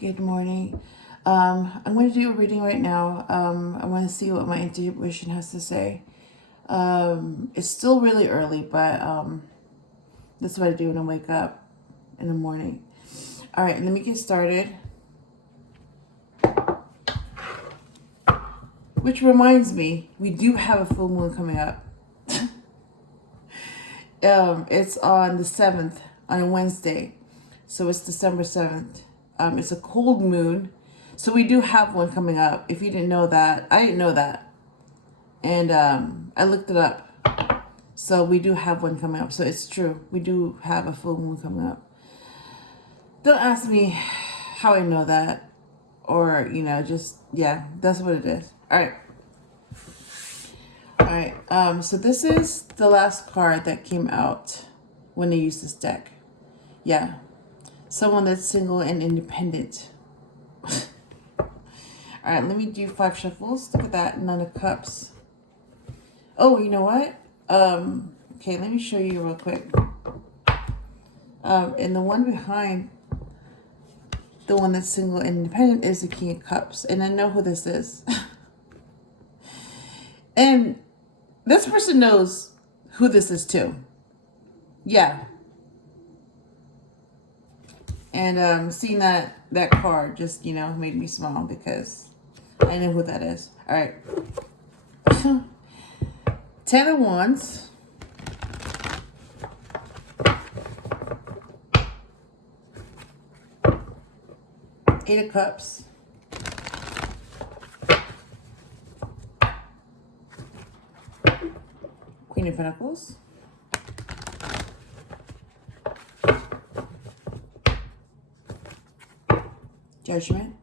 Good morning. I'm going to do a reading right now. I want to see what my intuition has to say. It's still really early, but that's what I do when I wake up in the morning. All right, let me get started. Which reminds me, we do have a full moon coming up. It's on the 7th, on a Wednesday. So it's December 7th. It's a cold moon. So we do have one coming up. If you didn't know that, I didn't know that. And I looked it up. So we do have one coming up. So it's true. We do have a full moon coming up. Don't ask me how I know that. Or, just, yeah, that's what it is. All right. All right. So this is the last card that came out when they used this deck. Yeah. Someone that's single and independent. All right, let me do 5 shuffles. Look at that, 9 of Cups. Oh, you know what? Okay, let me show you real quick. And the one behind, the one that's single and independent, is the King of Cups. And I know who this is. And this person knows who this is too. Yeah. And seeing that card just, made me smile because I know who that is. All right. 10 of Wands. Eight of Cups. Queen of Pentacles. Judgment.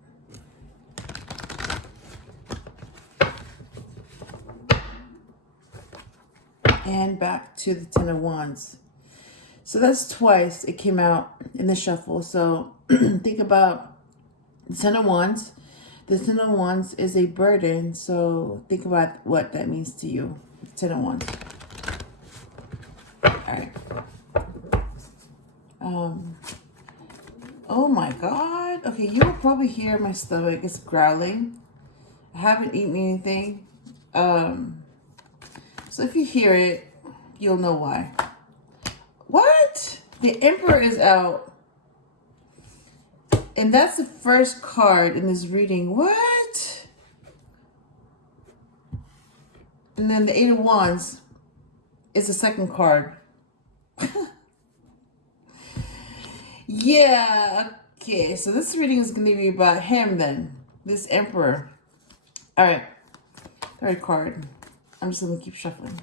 And back to the 10 of Wands. So that's twice it came out in the shuffle. So think about the 10 of Wands. The 10 of Wands is a burden. So think about what that means to you. 10 of Wands. All right. Oh my God. Okay, you will probably hear my stomach is growling. I haven't eaten anything. So if you hear it, you'll know why. What? The Emperor is out. And that's the first card in this reading. What? And then the 8 of Wands is the second card. Yeah, okay. So this reading is going to be about him then. This Emperor. All right. Third card. I'm just going to keep shuffling.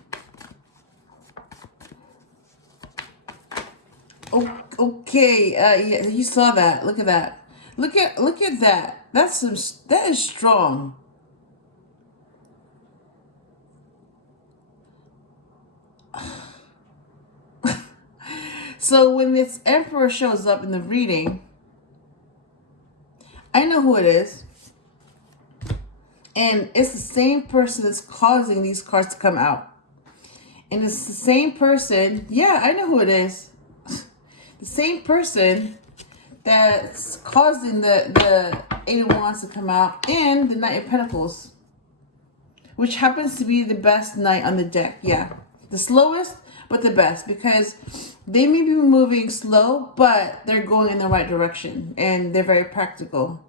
Oh, okay. Yeah, you saw that. Look at that. Look at that. That is strong. So when this Emperor shows up in the reading, I know who it is. And it's the same person that's causing these cards to come out. And it's the same person, yeah, I know who it is. The same person that's causing the 8 of Wands to come out and the Knight of Pentacles, which happens to be the best knight on the deck. Yeah, the slowest, but the best, because they may be moving slow, but they're going in the right direction and they're very practical.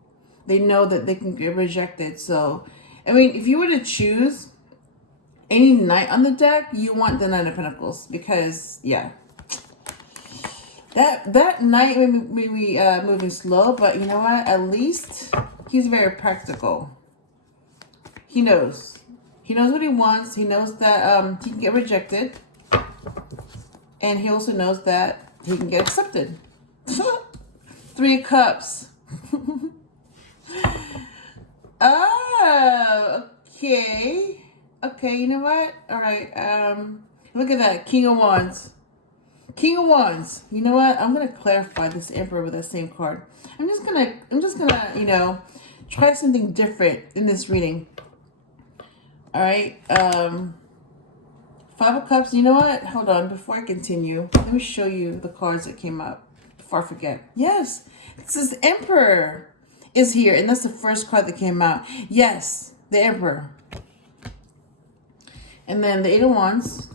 They know that they can get rejected. So, I mean, if you were to choose any knight on the deck, you want the Knight of Pentacles because, yeah. That knight may be moving slow, but you know what? At least he's very practical. He knows. He knows what he wants. He knows that he can get rejected. And he also knows that he can get accepted. 3 of Cups. Oh, okay. Okay, you know what? All right. Look at that. King of Wands. King of Wands. You know what? I'm gonna clarify this Emperor with that same card. I'm just gonna, try something different in this reading. All right. 5 of Cups. You know what? Hold on. Before I continue, let me show you the cards that came up before I forget. Yes, this is Emperor. is here. And that's the first card that came out. Yes, the Emperor. And then the Eight of Wands.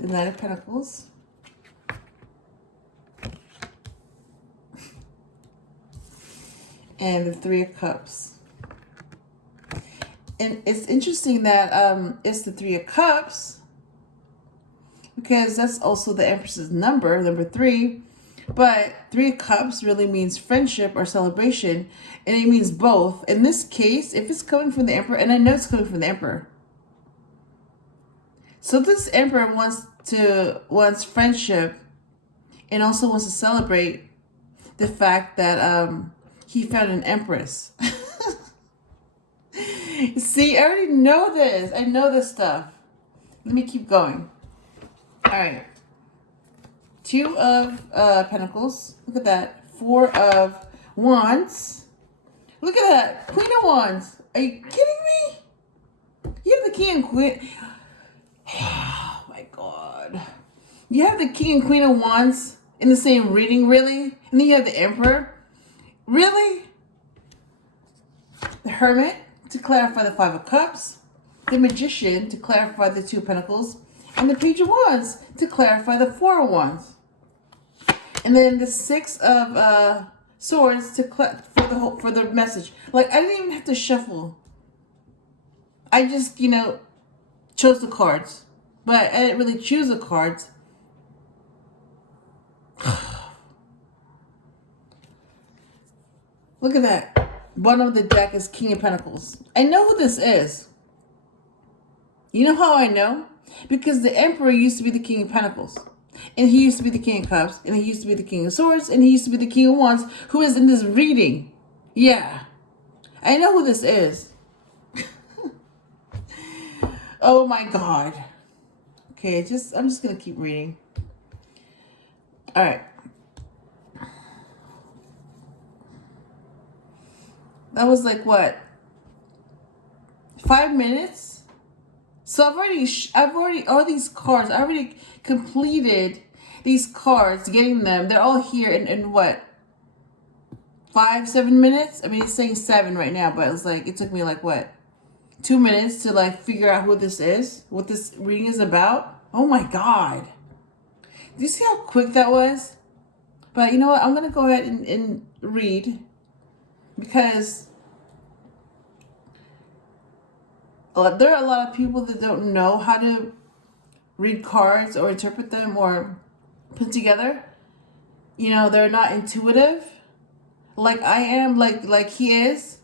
The Knight of Pentacles. And the Three of Cups. And it's interesting that it's the Three of Cups, because that's also the Empress's number 3. But Three of Cups really means friendship or celebration, and it means both. In this case, if it's coming from the Emperor, and I know it's coming from the Emperor, so this Emperor wants friendship, and also wants to celebrate the fact that he found an Empress. See, I already know this. I know this stuff. Let me keep going. All right. Two of Pentacles. Look at that. Four of Wands. Look at that. Queen of Wands. Are you kidding me? You have the King and Queen. Oh my God. You have the King and Queen of Wands in the same reading, really? And then you have the Emperor. Really? The Hermit to clarify the Five of Cups. The Magician to clarify the Two of Pentacles. And the Page of Wands to clarify the Four of Wands. And then the Six of Swords to for the message. Like, I didn't even have to shuffle. I just, chose the cards. But I didn't really choose the cards. Look at that. Bottom of the deck is King of Pentacles. I know who this is. You know how I know? Because the Emperor used to be the King of Pentacles. And he used to be the King of Cups. And he used to be the King of Swords. And he used to be the King of Wands, who is in this reading. Yeah. I know who this is. Oh my God. Okay, I'm just going to keep reading. All right. That was like what? 5 minutes? So I've already all these cards. I already completed these cards, getting them. They're all here in what? 5-7 minutes? I mean, it's saying 7 right now, but it took me like what? 2 minutes to figure out who this is, what this reading is about. Oh my God. Do you see how quick that was? But you know what? I'm going to go ahead and read, because there are a lot of people that don't know how to read cards or interpret them or put together. They're not intuitive like I am, like he is.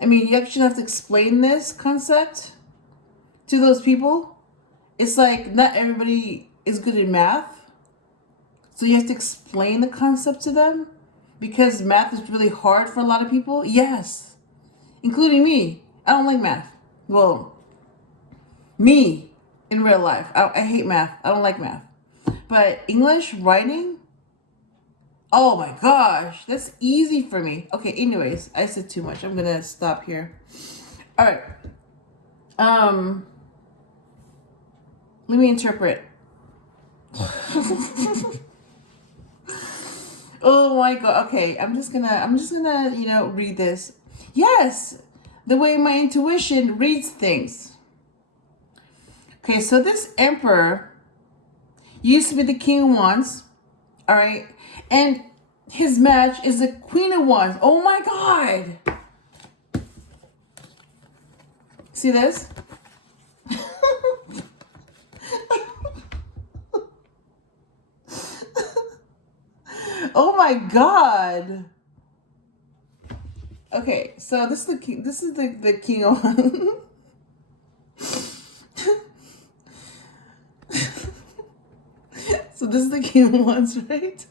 I mean, you actually have to explain this concept to those people. It's like not everybody is good at math. So you have to explain the concept to them, because math is really hard for a lot of people. Yes, including me. I don't like math. Well, me in real life. I hate math. I don't like math. But English writing, oh my gosh, that's easy for me. Okay, anyways, I said too much. I'm going to stop here. All right. Let me interpret. Oh my God. Okay, I'm just gonna, read this. Yes, the way my intuition reads things. Okay, so this Emperor used to be the King of Wands. All right, and his match is the Queen of Wands. Oh my God. See this? Oh my God. Okay, so this is the king. This is the King of Wands. So this is the King of Wands, right?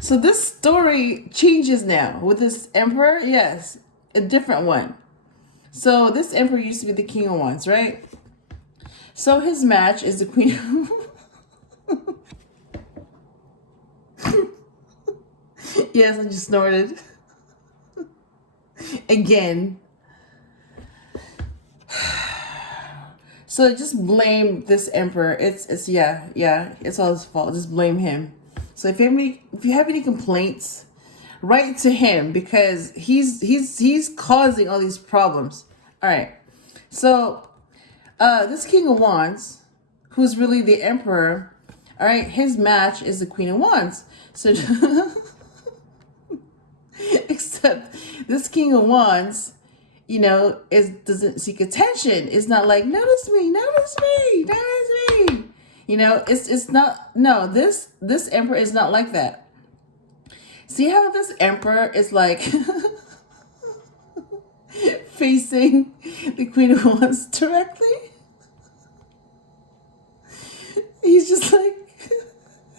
So this story changes now with this Emperor. Yes, a different one. So this Emperor used to be the King of Wands, right? So his match is the Queen. Yes, I just snorted. Again. So just blame this emperor. It's yeah, it's all his fault. Just blame him. So if you have any complaints, write to him because he's causing all these problems. All right. So this King of Wands, who's really the emperor, all right, his match is the Queen of Wands. So except this King of Wands, you know, doesn't seek attention. It's not like notice me. You know, it's not. No, this emperor is not like that. See how this emperor is like facing the Queen of Wands directly? He's just like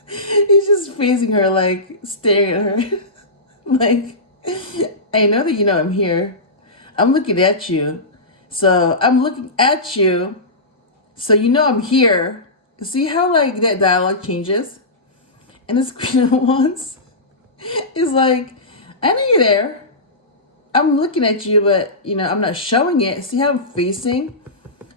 he's just facing her, like staring at her, like I know that you know I'm here. I'm looking at you. So I'm looking at you. So you know I'm here. See how like that dialogue changes? And this Queen of Wands is like, I know you're there. I'm looking at you, but you know, I'm not showing it. See how I'm facing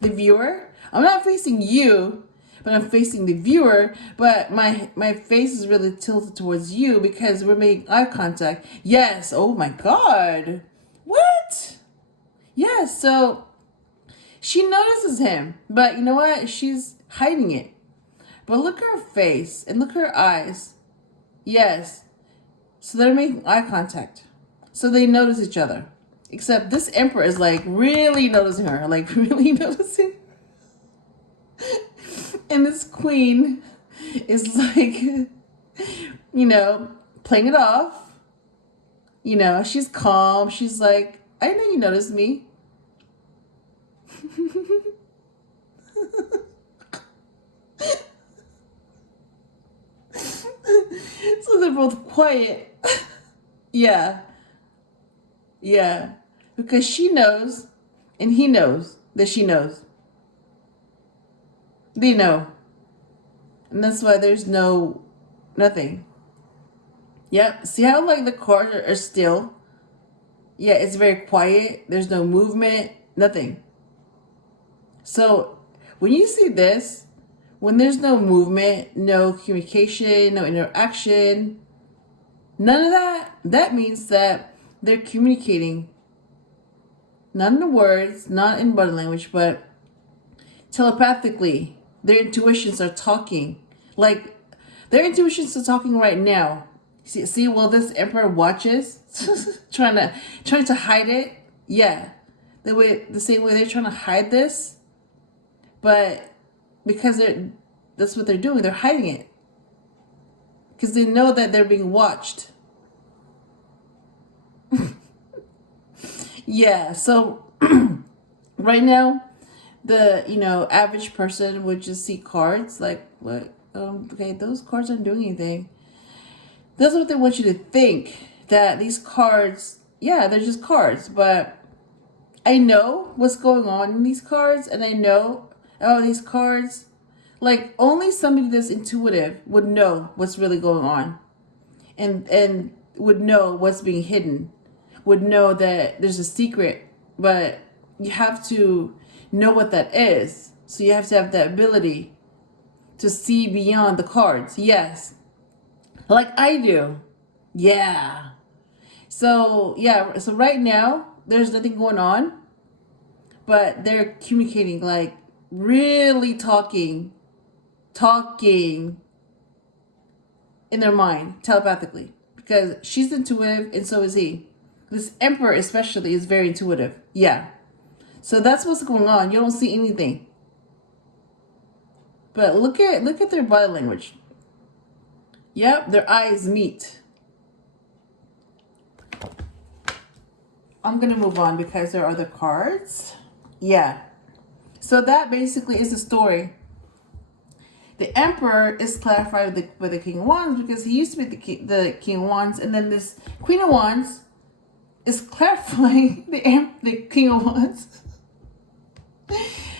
the viewer? I'm not facing you, but I'm facing the viewer. But my face is really tilted towards you because we're making eye contact. Yes. Oh my God. What? Yes, so she notices him, but you know what? She's hiding it. But look at her face and look at her eyes. Yes. So they're making eye contact. So they notice each other. Except this emperor is like really noticing her, like really noticing. And this queen is like, you know, playing it off. You know, she's calm. She's like, I know you noticed me. So they're both quiet. Yeah. Because she knows and he knows that she knows. They know. And that's why there's nothing. Yep. See how like the cards are still? Yeah, it's very quiet. There's no movement, nothing. So when you see this, when there's no movement, no communication, no interaction, none of that, that means that they're communicating. Not in the words, not in body language, but telepathically. Their intuitions are talking. Like, their intuitions are talking right now. See, while this emperor watches, trying to hide it. Yeah, the same way they're trying to hide this, but because that's what they're doing. They're hiding it because they know that they're being watched. Yeah. So right now, the average person would just see cards like, what? Okay, those cards aren't doing anything. That's what they want you to think, that these cards, yeah, they're just cards, but I know what's going on in these cards, and I know, these cards, like only somebody that's intuitive would know what's really going on, and would know what's being hidden, would know that there's a secret, but you have to know what that is. So you have to have that ability to see beyond the cards. Yes. Like I do. Yeah. So, yeah. So right now, there's nothing going on. But they're communicating, like really talking in their mind, telepathically. Because she's intuitive and so is he. This emperor especially is very intuitive. Yeah. So that's what's going on. You don't see anything. But look at their body language. Yep, their eyes meet. I'm going to move on because there are other cards. Yeah. So that basically is the story. The Emperor is clarified with the King of Wands because he used to be the King of Wands, and then this Queen of Wands is clarifying the King of Wands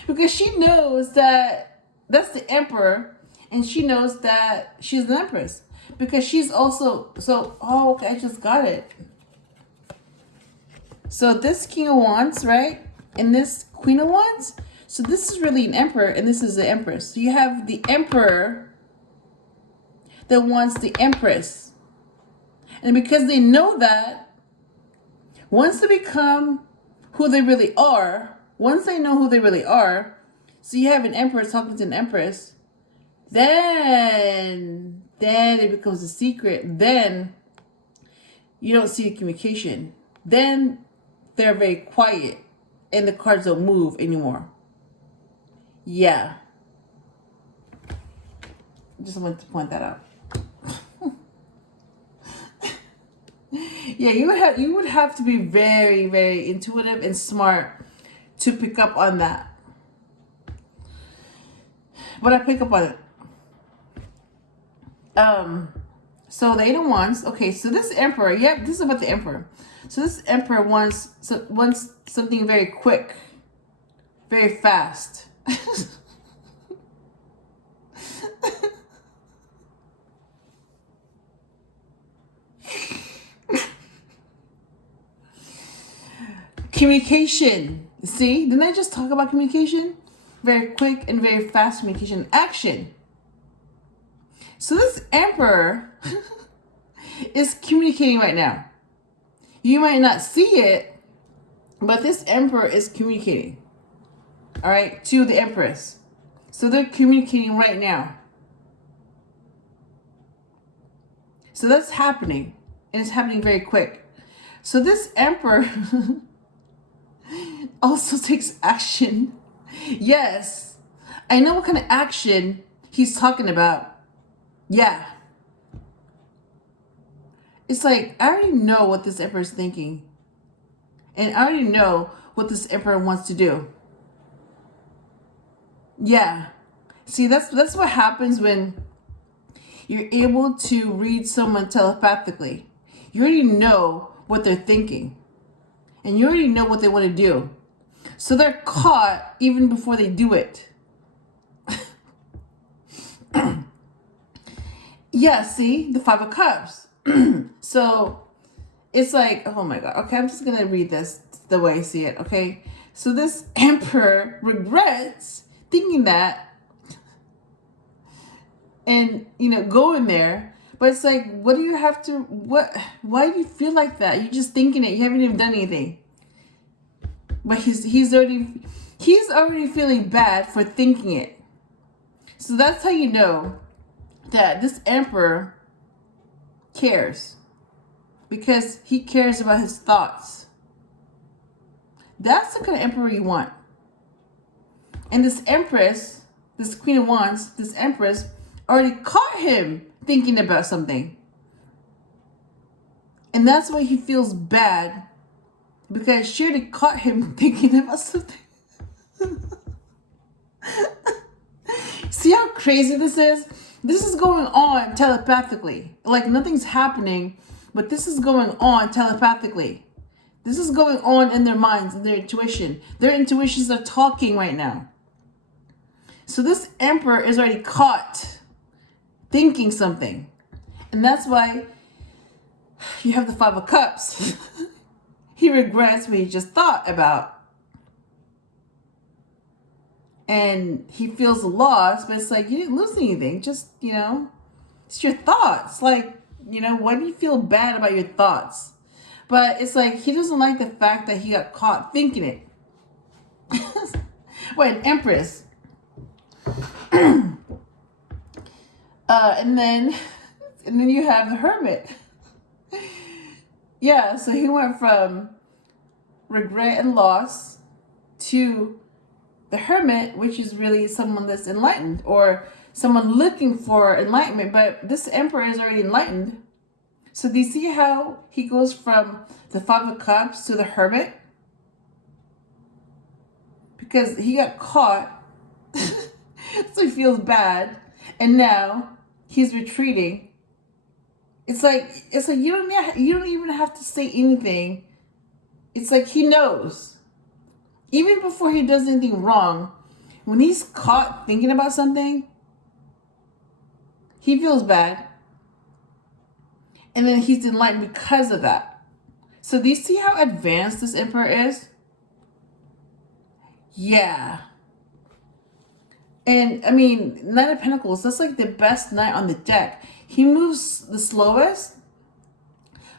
because she knows that that's the Emperor, and she knows that she's the Empress because she's also okay, I just got it. So this King of Wands, right? And this Queen of Wands, so this is really an Emperor, and this is the Empress. So you have the Emperor that wants the Empress. And because they know that, once they become who they really are, once they know who they really are, so you have an Emperor talking to an Empress, then it becomes a secret. Then you don't see the communication. Then they're very quiet and the cards don't move anymore. Yeah. Just wanted to point that out. Yeah, you would have to be very, very intuitive and smart to pick up on that. But I pick up on it. So the Eight of Wands. Okay, so this Emperor. Yep, this is about the Emperor. So this Emperor wants something very quick, very fast. Communication. See, didn't I just talk about communication? Very quick and very fast communication. Action. So this Emperor is communicating right now. You might not see it, but this Emperor is communicating. All right, to the Empress. So they're communicating right now. So that's happening, and it's happening very quick. So this Emperor also takes action. Yes, I know what kind of action he's talking about. Yeah. It's like, I already know what this Emperor is thinking. And I already know what this Emperor wants to do. Yeah. See, that's what happens when you're able to read someone telepathically. You already know what they're thinking. And you already know what they want to do. So they're caught even before they do it. Yeah, see? The Five of Cups. So it's like, oh my God. Okay, I'm just going to read this the way I see it, okay? So this Emperor regrets thinking that and, going there. But it's like, what do you have to, why do you feel like that? You're just thinking it. You haven't even done anything. But he's already feeling bad for thinking it. So that's how you know that this Emperor cares, because he cares about his thoughts. That's the kind of Emperor you want. And this Empress, this Queen of Wands, this Empress already caught him thinking about something. And that's why he feels bad, because she already caught him thinking about something. See how crazy this is? This is going on telepathically. Like nothing's happening, but this is going on telepathically. This is going on in their minds, in their intuition. Their intuitions are talking right now. So this Emperor is already caught thinking something. And that's why you have the Five of Cups. He regrets what he just thought about. And he feels lost, but it's like, you didn't lose anything. Just, it's your thoughts. Like, why do you feel bad about your thoughts? But it's like, he doesn't like the fact that he got caught thinking it. Wait, an Empress. And then you have the Hermit. Yeah, so he went from regret and loss to the Hermit, which is really someone that's enlightened or someone looking for enlightenment. But this Emperor is already enlightened. So do you see how he goes from the Five of Cups to the Hermit? Because he got caught. So he feels bad. And now he's retreating. It's like you don't even have to say anything. It's like he knows. Even before he does anything wrong, when he's caught thinking about something, he feels bad. And then he's enlightened because of that. So do you see how advanced this Emperor is? Yeah. And I mean, Knight of Pentacles, that's like the best knight on the deck. He moves the slowest,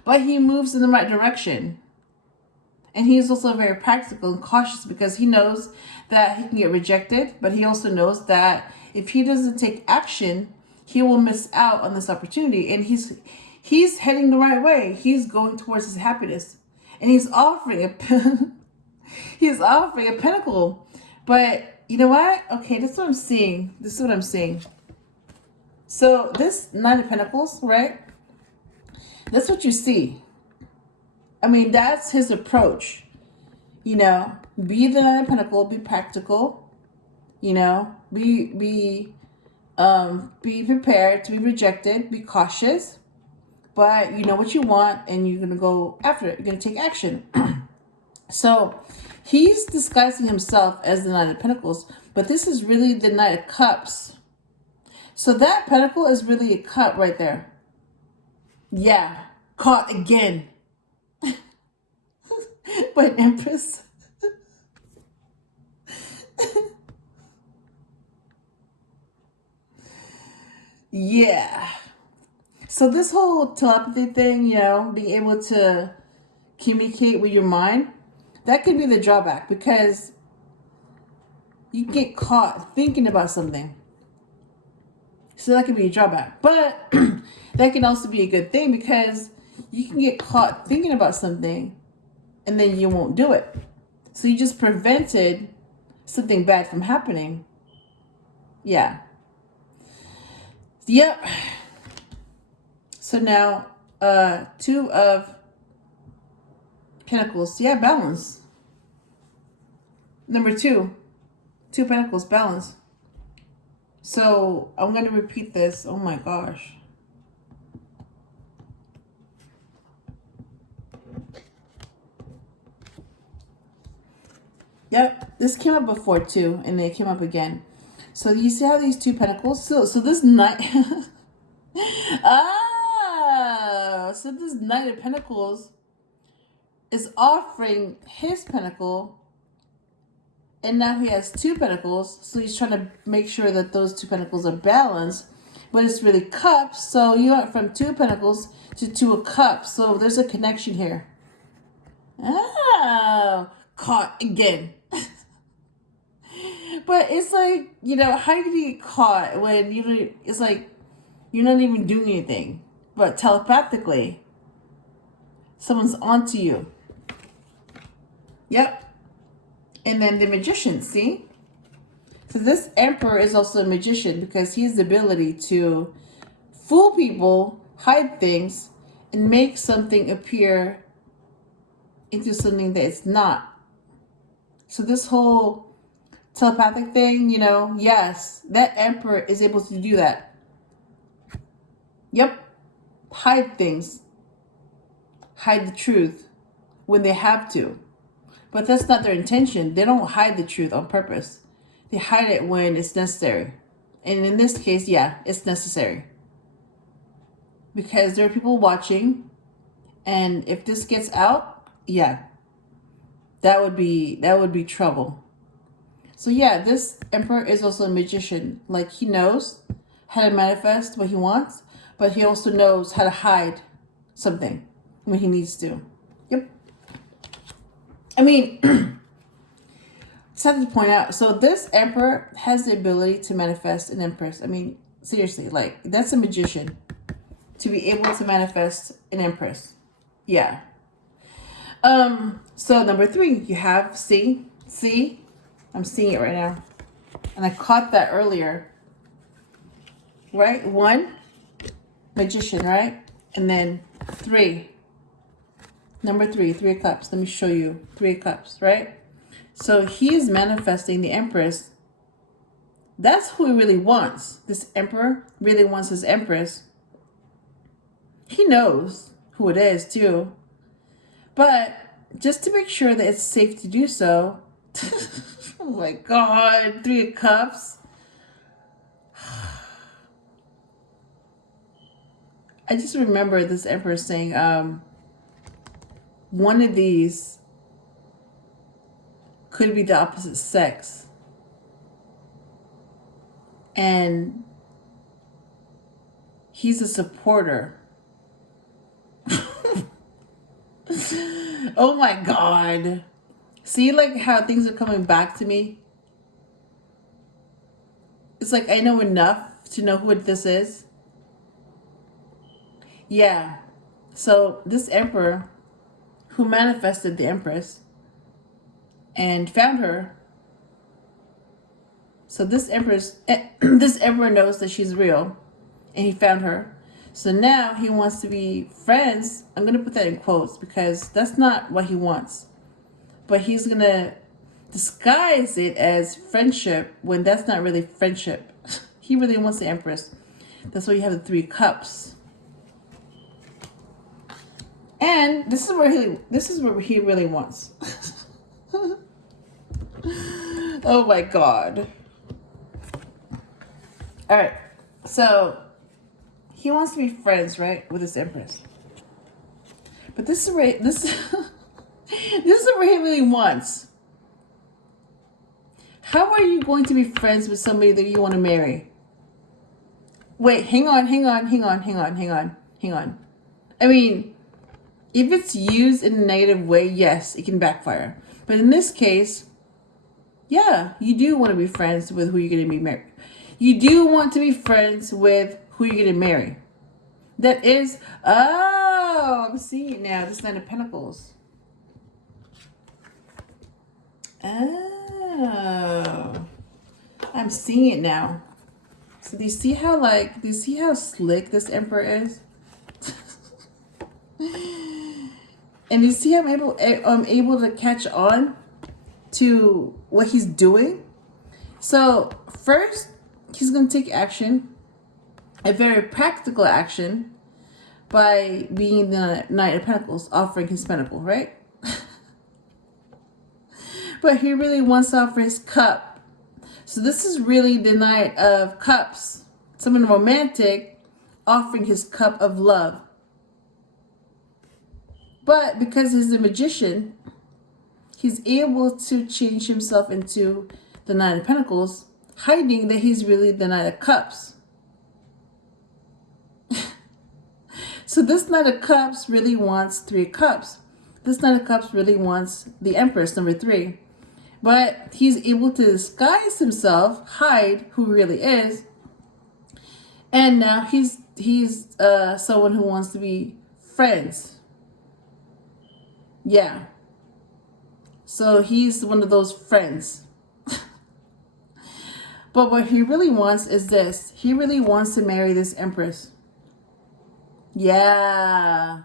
but he moves in the right direction. And he is also very practical and cautious because he knows that he can get rejected, but he also knows that if he doesn't take action, he will miss out on this opportunity. And he's heading the right way. He's going towards his happiness. And he's offering a pentacle. But you know what? Okay, this is what I'm seeing. So this Nine of Pentacles, right? That's what you see. I mean, that's his approach. You know, be the Nine of Pentacles, be practical. You know, be prepared to be rejected, be cautious, but you know what you want and you're gonna go after it. You're gonna take action. So he's disguising himself as the Knight of Pentacles, but this is really the Knight of Cups. So that pentacle is really a cup right there. Yeah, caught again. By an Empress. Yeah. So this whole telepathy thing, you know, being able to communicate with your mind, that could be the drawback because you get caught thinking about something. So that could be a drawback. But that can also be a good thing because you can get caught thinking about something and then you won't do it. So you just prevented something bad from happening. Yeah. Yep. So now, Two of Pentacles. Yeah, balance. Number two Pentacles, balance. So I'm going to repeat this. Oh my gosh. Yep, this came up before too, and it came up again. So you see how these two pentacles? So this knight. So this Knight of Pentacles is offering his pentacle, and now he has two pentacles. So he's trying to make sure that those two pentacles are balanced, but it's really cups. So you went from two pentacles to two of cups. So there's a connection here. Oh, caught again. But it's like, you know, how do you get caught when it's like you're not even doing anything, but telepathically someone's onto you. Yep. And then the Magician, see? So this Emperor is also a magician because he has the ability to fool people, hide things, and make something appear into something that it's not. So this whole telepathic thing, you know, yes, that Emperor is able to do that. Yep. Hide things. Hide the truth when they have to. But that's not their intention. They don't hide the truth on purpose. They hide it when it's necessary. And in this case, yeah, it's necessary. Because there are people watching, and if this gets out, yeah, that would be trouble. So yeah, this Emperor is also a magician. Like, he knows how to manifest what he wants, but he also knows how to hide something when he needs to. Yep. I mean, something to point out. So this Emperor has the ability to manifest an Empress. I mean, seriously, like, that's a magician to be able to manifest an Empress. Yeah. So number 3, you have see, I'm seeing it right now, and I caught that earlier. Right, 1, magician, right, and then 3. Number 3 of Cups. Let me show you 3 of Cups, right? So he is manifesting the Empress. That's who he really wants. This Emperor really wants his Empress. He knows who it is too. But just to make sure that it's safe to do so, oh my God, 3 of Cups. I just remember this Emperor saying, one of these could be the opposite sex. And he's a supporter. Oh my God. See, like, how things are coming back to me? It's like I know enough to know who this is. Yeah. So this emperor who manifested the empress and found her. So this emperor knows that she's real, and he found her. So now he wants to be friends. I'm going to put that in quotes because that's not what he wants. But he's going to disguise it as friendship when that's not really friendship. He really wants the empress. That's why you have the 3 cups. And this is where he really wants. Oh my God. All right. So he wants to be friends, right, with this empress. But this is where this is what he really wants. How are you going to be friends with somebody that you want to marry? Wait, hang on. I mean, if it's used in a negative way, yes, it can backfire. But in this case, yeah, you do want to be friends with who you're going to be married. You do want to be friends with who you're going to marry. That is, oh, I'm seeing it now. This 9 of Pentacles. Oh, I'm seeing it now. So do you see how slick this emperor is? And you see I'm able to catch on to what he's doing. So first, he's going to take action, a very practical action, by being the Knight of Pentacles, offering his pentacle, right? But he really wants to offer his cup. So this is really the Knight of Cups, someone romantic, offering his cup of love. But because he's a magician, he's able to change himself into the Nine of Pentacles, hiding that he's really the Knight of Cups. So this Knight of Cups really wants 3 cups. This Knight of Cups really wants the Empress, number 3. But he's able to disguise himself, hide who he really is. And now he's someone who wants to be friends. Yeah. So he's one of those friends. But what he really wants is this. He really wants to marry this Empress. Yeah.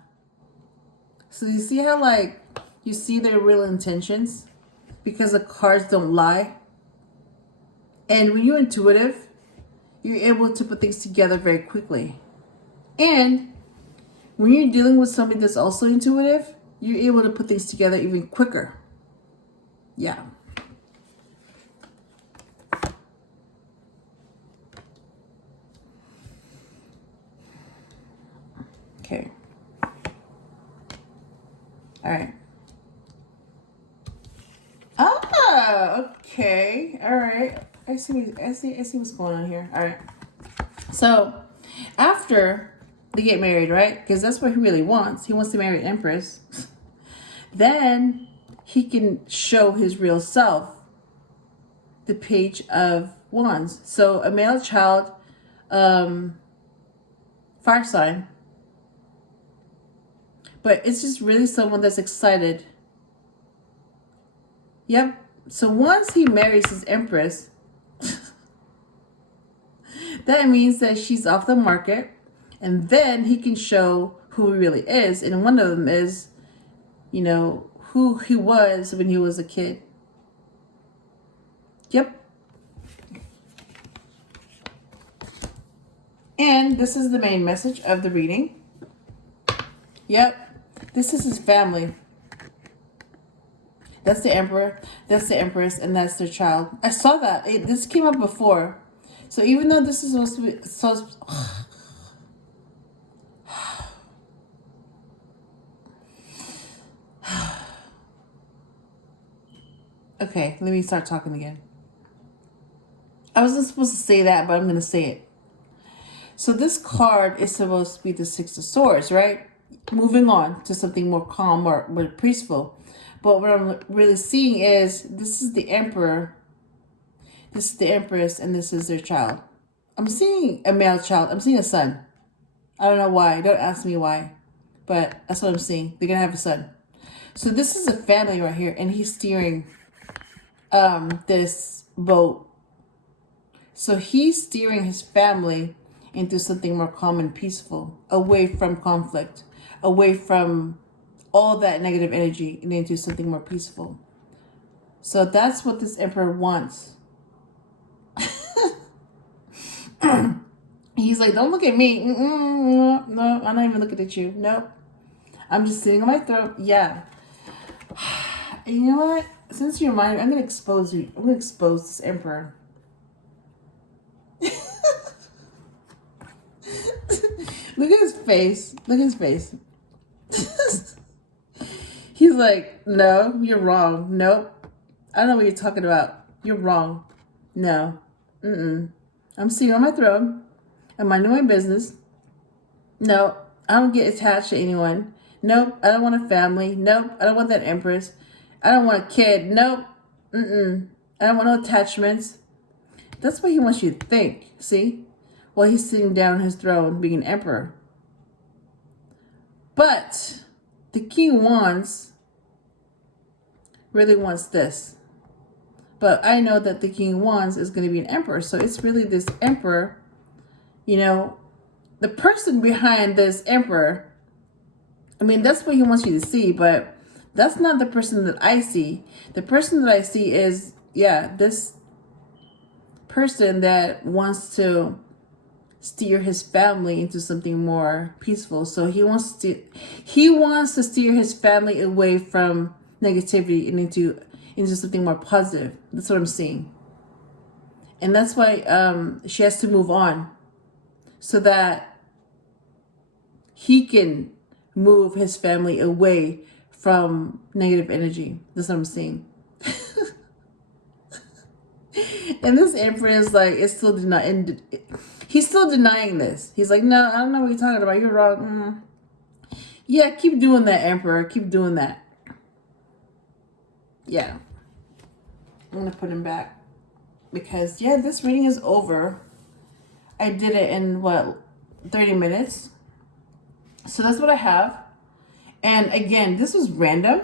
So you see how, like, you see their real intentions? Because the cards don't lie. And when you're intuitive, you're able to put things together very quickly. And when you're dealing with somebody that's also intuitive, you're able to put things together even quicker. Yeah. Okay. All right. Ah, okay. All right. I see what's going on here. All right. So, after they get married, right? Because that's what he really wants. He wants to marry an Empress. Then he can show his real self. The Page of Wands. So a male child, fire sign. But it's just really someone that's excited. Yep. So once he marries his Empress, that means that she's off the market. And then he can show who he really is. And one of them is, you know, who he was when he was a kid. Yep. And this is the main message of the reading. Yep. This is his family. That's the Emperor, that's the Empress, and that's their child. I saw that. This came up before. So even though this is supposed to be... Okay, let me start talking again. I wasn't supposed to say that, but I'm going to say it. So this card is supposed to be the Six of Swords, right? Moving on to something more calm or more peaceful. But what I'm really seeing is this is the Emperor, this is the Empress, and this is their child. I'm seeing a male child. I'm seeing a son. I don't know why. Don't ask me why. But that's what I'm seeing. They're going to have a son. So this is a family right here, and he's steering this boat. So he's steering his family into something more calm and peaceful, away from conflict, away from all that negative energy, and into something more peaceful. So that's what this Emperor wants. He's like, don't look at me. No, I'm not even looking at you. Nope. I'm just sitting on my throat. Yeah. And you know what? Since you're mine, I'm going to expose you. I'm going to expose this Emperor. Look at his face. Look at his face. He's like, no, you're wrong. Nope. I don't know what you're talking about. You're wrong. No. I'm sitting on my throne. I'm minding my business. No, I don't get attached to anyone. Nope, I don't want a family. Nope, I don't want that Empress. I don't want a kid. Nope. I don't want no attachments. That's what he wants you to think, see? While he's sitting down on his throne being an emperor. But the King of Wands really wants this. But I know that the King of Wands is going to be an emperor. So it's really this emperor, you know, the person behind this emperor. I mean, that's what he wants you to see, but that's not the person that I see. The person that I see is, yeah, this person that wants to steer his family into something more peaceful. So he wants to steer his family away from negativity and into something more positive. That's what I'm seeing. And that's why she has to move on so that he can move his family away from negative energy. That's what I'm seeing. And this Emperor is like, it's still denying. He's still denying this. He's like, no, I don't know what you're talking about. You're wrong. Yeah, keep doing that, Emperor. Keep doing that. Yeah. I'm going to put him back. Because, yeah, this reading is over. I did it in, 30 minutes? So that's what I have. And again, this was random.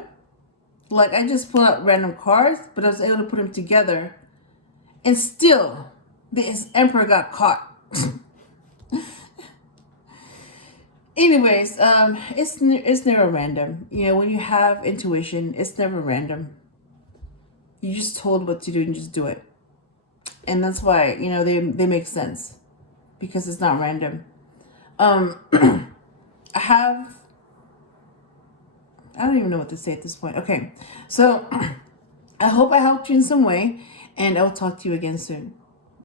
Like, I just pulled out random cards, but I was able to put them together. And still, this Emperor got caught. Anyways, it's never random. You know, when you have intuition, it's never random. You just told what to do and just do it. And that's why, you know, they make sense. Because it's not random. I don't even know what to say at this point. Okay, so I hope I helped you in some way, and I'll talk to you again soon.